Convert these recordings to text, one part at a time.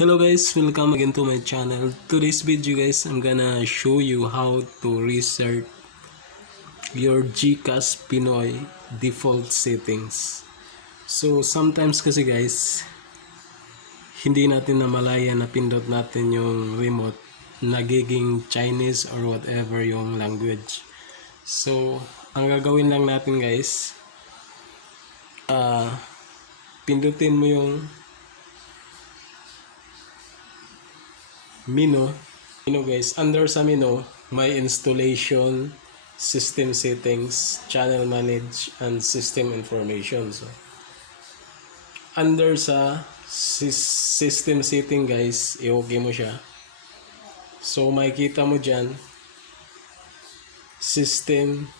Hello guys, welcome again to my channel. Today's video guys, I'm gonna show you how to reset your Gsat Pinoy default settings. So sometimes kasi guys, hindi natin namalaya na pindot natin yung remote, nagiging Chinese or whatever yung language. So ang gagawin lang natin guys, pindutin mo yung menu guys. Under sa menu may installation, system settings, channel manage, and system information. So under sa system setting guys, i-okay mo siya. So makikita mo dyan system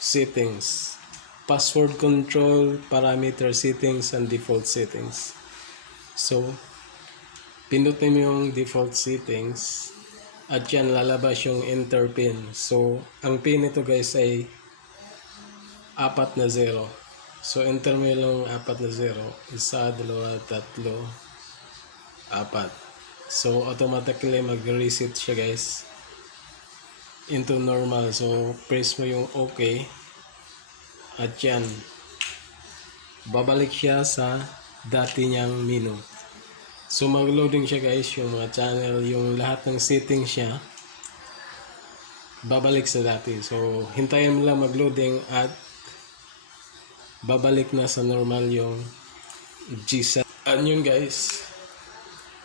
settings, password control, parameter settings, and default settings. So pindutin mo yung default settings at yan lalabas yung enter pin. So ang pin nito guys ay 4 na 0. So enter mo yung 4 na 0. 1, 2, 3, 4. So automatically mag-reset siya guys into normal. So press mo yung OK at yan babalik siya sa dati niyang menu. So mag-loading siya guys, yung mga channel, yung lahat ng settings siya babalik sa dati. So hintayin mo lang mag-loading at babalik na sa normal yung Gsat. At yun guys,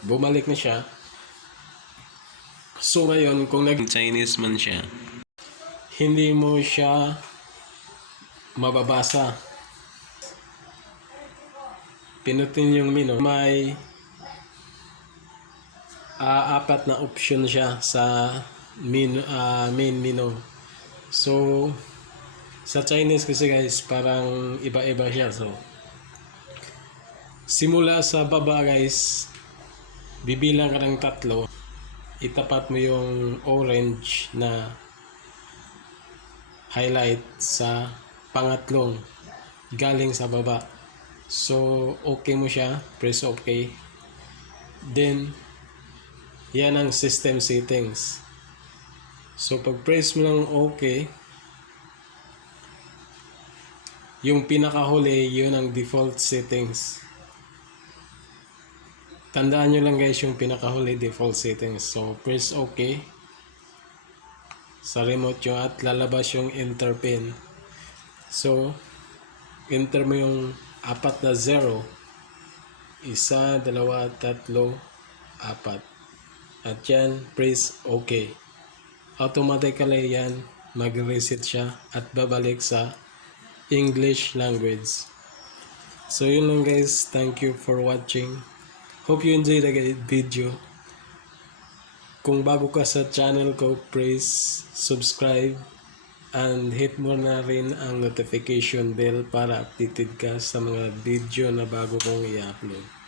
bumalik na siya. So ngayon kung nag-Chinese man siya, hindi mo siya mababasa. Pinutin yung menu, may 4 na option siya sa main menu. So sa Chinese kasi guys parang iba-iba siya. So simula sa baba guys, bibilang ka ng 3, itapat mo yung orange na highlight sa pangatlong galing sa baba. So okay mo siya, press OK. Then yan ang system settings. So pag press mo lang OK, yung pinakahuli yun ang default settings. Tandaan nyo lang guys yung pinakahuli default settings. So press OK sa remote yung at lalabas yung enter pin. So enter mo yung 4 na 0, 1, 2, 3, 4. At yan, press OK. Automatically yan, mag-reset siya at babalik sa English language. So yun lang guys, thank you for watching. Hope you enjoyed the video. Kung bago ka sa channel ko, please subscribe and hit mo na rin ang notification bell para updated ka sa mga video na bago kong i-upload.